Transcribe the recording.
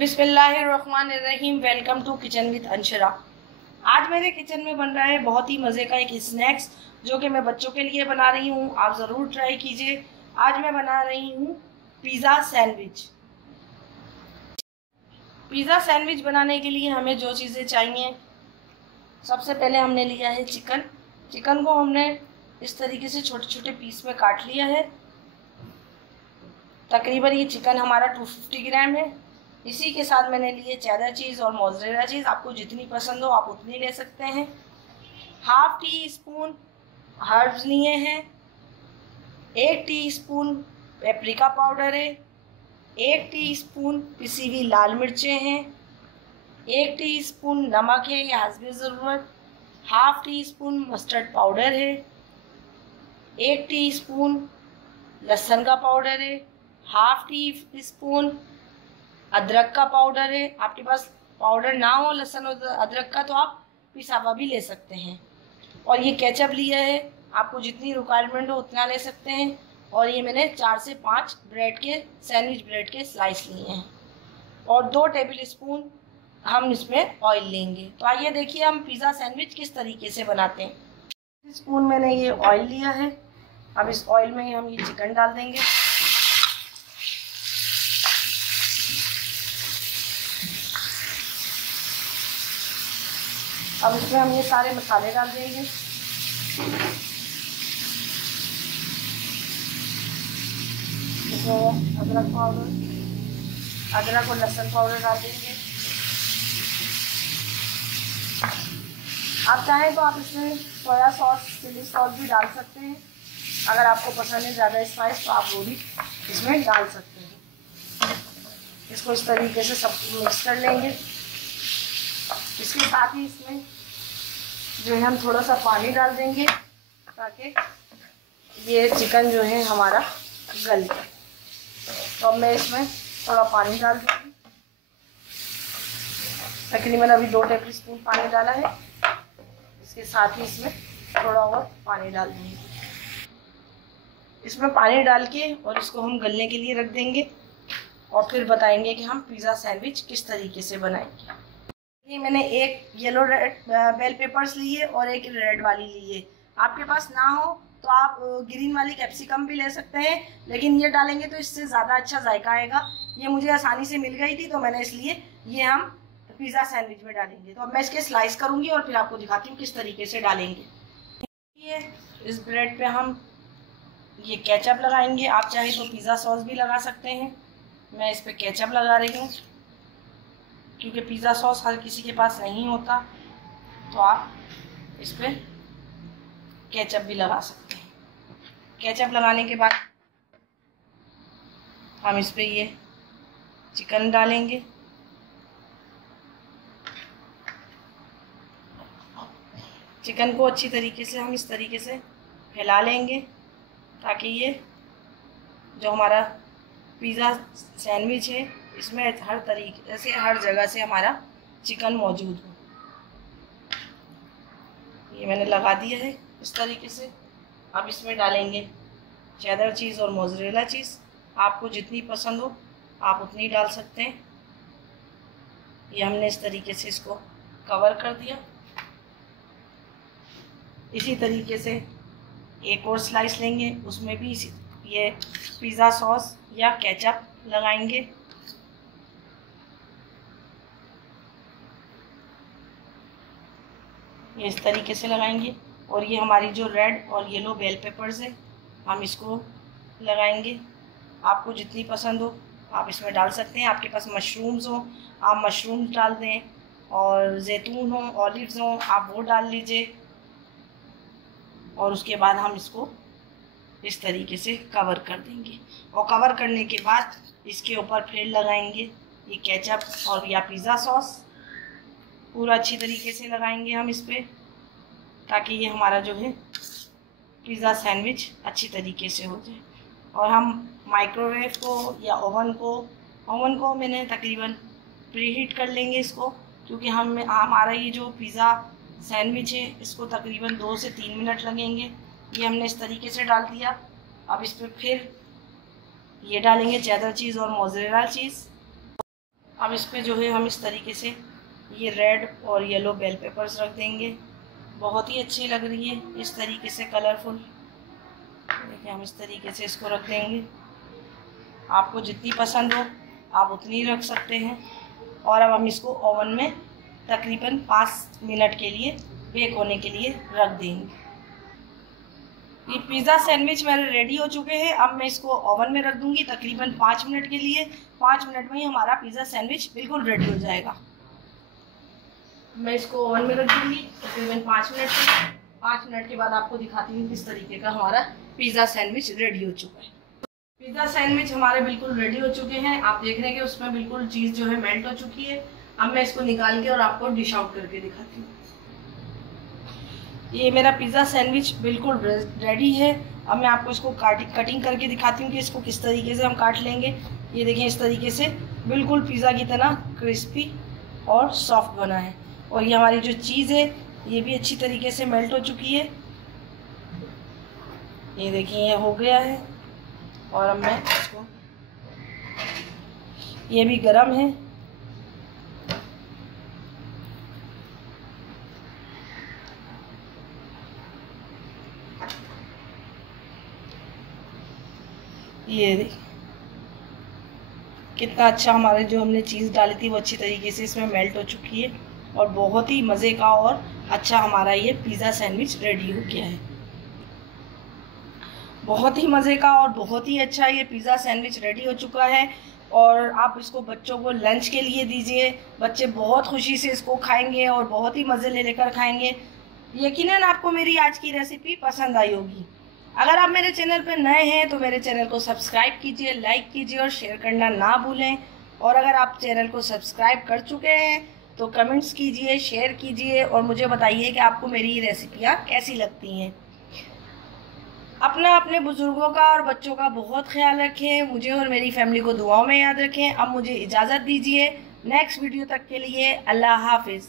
बिस्मिल्लाहिर्रहमानिर्रहीम। Welcome to kitchen with Anshara. आज मेरे किचन में बन रहा है बहुत ही मज़े का एक स्नैक्स जो कि मैं बच्चों के लिए बना रही हूँ। आप ज़रूर ट्राई कीजिए। आज मैं बना रही हूँ पिज़्ज़ा सैंडविच। पिज़्ज़ा सैंडविच बनाने के लिए हमें जो चीज़ें चाहिए, सबसे पहले हमने लिया है चिकन। चिकन को हमने इस तरीके से छोटे छोटे पीस में काट लिया है। तकरीबन ये चिकन हमारा 250 ग्राम है। इसी के साथ मैंने लिए चेडर चीज़ और मोज़रेला चीज़। आपको जितनी पसंद हो आप उतनी ले सकते हैं। हाफ टी स्पून हर्ब्स लिए हैं। 1 टीस्पून पेपरिका पाउडर है। 1 टीस्पून पिसी हुई लाल मिर्चें हैं। 1 टीस्पून नमक है या हस्बे ज़रूरत। Half tea spoon mustard powder है। 1 टीस्पून लहसुन का पाउडर है। हाफ टी स्पून अदरक का पाउडर है। आपके पास पाउडर ना हो लहसुन और अदरक का तो आप पिसा हुआ भी ले सकते हैं। और ये केचप लिया है, आपको जितनी रिक्वायरमेंट हो उतना ले सकते हैं। और ये मैंने 4 से 5 ब्रेड के सैंडविच ब्रेड के स्लाइस लिए हैं। और 2 टेबल स्पून हम इसमें ऑयल लेंगे। तो आइए देखिए हम पिज़्ज़ा सैंडविच किस तरीके से बनाते हैं। स्पून मैंने ये ऑयल लिया है। अब इस ऑयल में हम ये चिकन डाल देंगे। अब इसमें हम ये सारे मसाले डाल देंगे। इसमें अदरक और लहसुन पाउडर डाल देंगे। आप चाहें तो आप इसमें सोया सॉस, चिली सॉस भी डाल सकते हैं। अगर आपको पसंद है ज़्यादा स्पाइस तो आप वो भी इसमें डाल सकते हैं। इसको इस तरीके से सब मिक्स कर लेंगे। इसके साथ ही इसमें जो है हम थोड़ा सा पानी डाल देंगे ताकि ये चिकन जो है हमारा गल जाए। तो अब मैं इसमें थोड़ा पानी डाल दूँगी। तकरीबन अभी 2 टेबल स्पून पानी डाला है। इसके साथ ही इसमें थोड़ा और पानी डाल देंगे। इसमें पानी डाल के और इसको हम गलने के लिए रख देंगे और फिर बताएंगे कि हम पिज़्ज़ा सैंडविच किस तरीके से बनाएंगे। ये मैंने एक येलो रेड बेल पेपर्स लिए और एक रेड वाली ली है। आपके पास ना हो तो आप ग्रीन वाली कैप्सिकम भी ले सकते हैं, लेकिन ये डालेंगे तो इससे ज़्यादा अच्छा जायका आएगा। ये मुझे आसानी से मिल गई थी तो मैंने इसलिए ये हम पिज़्ज़ा सैंडविच में डालेंगे। तो अब मैं इसके स्लाइस करूँगी और फिर आपको दिखाती हूँ किस तरीके से डालेंगे। ये इस ब्रेड पे हम ये केचप लगाएंगे। आप चाहे तो पिज़्ज़ा सॉस भी लगा सकते हैं। मैं इस पर केचप लगा रही हूँ क्योंकि पिज़्ज़ा सॉस हर किसी के पास नहीं होता, तो आप इस पर केचप भी लगा सकते हैं। केचप लगाने के बाद हम इस पर ये चिकन डालेंगे। चिकन को अच्छी तरीके से हम इस तरीके से फैला लेंगे ताकि ये जो हमारा पिज़्ज़ा सैंडविच है इसमें हर तरीके से हर जगह से हमारा चिकन मौजूद हो। ये मैंने लगा दिया है इस तरीके से। अब इसमें डालेंगे चेडर चीज़ और मोज़रेला चीज़। आपको जितनी पसंद हो आप उतनी डाल सकते हैं। ये हमने इस तरीके से इसको कवर कर दिया। इसी तरीके से एक और स्लाइस लेंगे, उसमें भी ये पिज़्ज़ा सॉस या केचप लगाएंगे। ये इस तरीके से लगाएंगे। और ये हमारी जो रेड और येलो बेल पेपर्स है हम इसको लगाएंगे। आपको जितनी पसंद हो आप इसमें डाल सकते हैं। आपके पास मशरूम्स हो आप मशरूम्स डाल दें, और जैतून हो, ऑलिव्स हो, आप वो डाल लीजिए। और उसके बाद हम इसको इस तरीके से कवर कर देंगे। और कवर करने के बाद इसके ऊपर फिर लगाएंगे ये केचप और या पिज़्ज़ा सॉस। पूरा अच्छी तरीके से लगाएंगे हम इस पर ताकि ये हमारा जो है पिज़्ज़ा सैंडविच अच्छी तरीके से हो जाए। और हम माइक्रोवेव को या ओवन को मैंने तकरीबन प्रीहीट कर लेंगे इसको, क्योंकि हमारा ये जो पिज़्ज़ा सैंडविच है इसको तकरीबन 2 से 3 मिनट लगेंगे। ये हमने इस तरीके से डाल दिया। अब इस पर फिर ये डालेंगे चेडर चीज़ और मोज़रेला चीज़। अब इस पे जो है हम इस तरीके से ये रेड और येलो बेल पेपर्स रख देंगे। बहुत ही अच्छी लग रही है इस तरीके से कलरफुल। देखिए हम इस तरीके से इसको रख देंगे। आपको जितनी पसंद हो आप उतनी रख सकते हैं। और अब हम इसको ओवन में तकरीबन 5 मिनट के लिए बेक होने के लिए रख देंगे। ये पिज़्ज़ा सैंडविच मेरे रेडी हो चुके हैं। अब मैं इसको ओवन में रख दूंगी तकरीबन 5 मिनट के लिए। 5 मिनट में ही हमारा पिज़्ज़ा सैंडविच बिल्कुल रेडी हो जाएगा। मैं इसको ओवन में रख दूंगी तकरीबन 5 मिनट के। 5 मिनट के बाद आपको दिखाती हूँ किस तरीके का हमारा पिज़्ज़ा सैंडविच रेडी हो चुका है। पिज़्ज़ा सैंडविच हमारे बिल्कुल रेडी हो चुके हैं। आप देख रहे हैं कि उसमें बिल्कुल चीज़ जो है मेल्ट हो चुकी है। अब मैं इसको निकाल के और आपको डिश आउट करके दिखाती हूँ। ये मेरा पिज़्ज़ा सैंडविच बिल्कुल रेडी है। अब मैं आपको इसको कटिंग करके दिखाती हूँ कि इसको किस तरीके से हम काट लेंगे। ये देखिए इस तरीके से बिल्कुल पिज़्ज़ा की तरह क्रिस्पी और सॉफ्ट बना है। और ये हमारी जो चीज़ है ये भी अच्छी तरीके से मेल्ट हो चुकी है। ये देखिए ये हो गया है। और अब मैं इसको, ये भी गरम है। ये देखिए कितना अच्छा हमारे जो हमने चीज़ डाली थी वो अच्छी तरीके से इसमें मेल्ट हो चुकी है। और बहुत ही मज़े का और अच्छा हमारा ये पिज़्ज़ा सैंडविच रेडी हो गया है। बहुत ही मज़े का और बहुत ही अच्छा ये पिज़्ज़ा सैंडविच रेडी हो चुका है। और आप इसको बच्चों को लंच के लिए दीजिए। बच्चे बहुत खुशी से इसको खाएंगे और बहुत ही मज़े ले लेकर खाएंगे। यकीनन आपको मेरी आज की रेसिपी पसंद आई होगी। अगर आप मेरे चैनल पर नए हैं तो मेरे चैनल को सब्सक्राइब कीजिए, लाइक कीजिए और शेयर करना ना भूलें। और अगर आप चैनल को सब्सक्राइब कर चुके हैं तो कमेंट्स कीजिए, शेयर कीजिए और मुझे बताइए कि आपको मेरी रेसिपियाँ कैसी लगती हैं। अपने बुज़ुर्गों का और बच्चों का बहुत ख्याल रखें। मुझे और मेरी फैमिली को दुआओं में याद रखें। अब मुझे इजाज़त दीजिए। नेक्स्ट वीडियो तक के लिए अल्लाह हाफिज़।